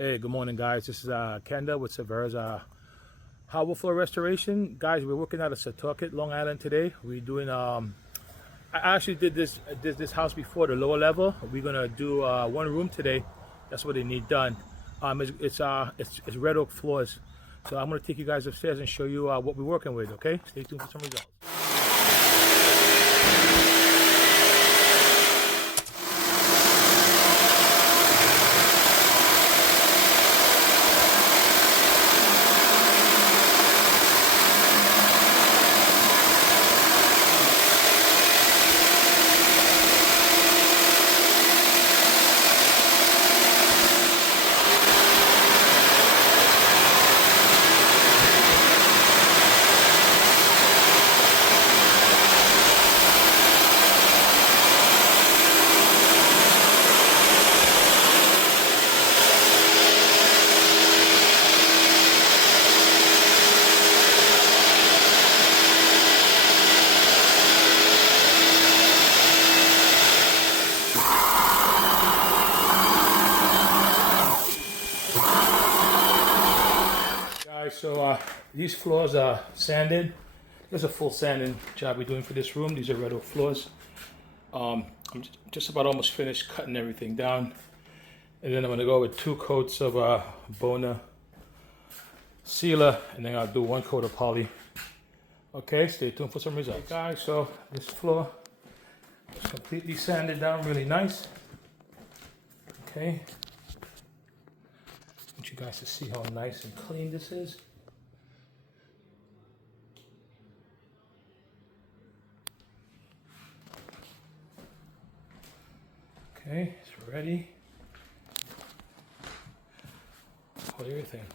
Hey, good morning, guys. This is Kenda with Savera's hardwood floor restoration. Guys, we're working out of Setauket, Long Island today. We're doing I actually did this house before, the lower level. We're gonna do one room today. That's what they need done. It's red oak floors. So I'm gonna take you guys upstairs and show you what we're working with. Okay, stay tuned for some results. So these floors are sanded. There's a full sanding job we're doing for this room. These are red oak floors. I'm just about almost finished cutting everything down. And then I'm going to go with 2 coats of Bona sealer, and then I'll do 1 coat of poly. Okay, stay tuned for some results. Okay, guys, so this floor is completely sanded down really nice. Okay. I want you guys to see how nice and clean this is. Okay, it's ready. Polyurethane.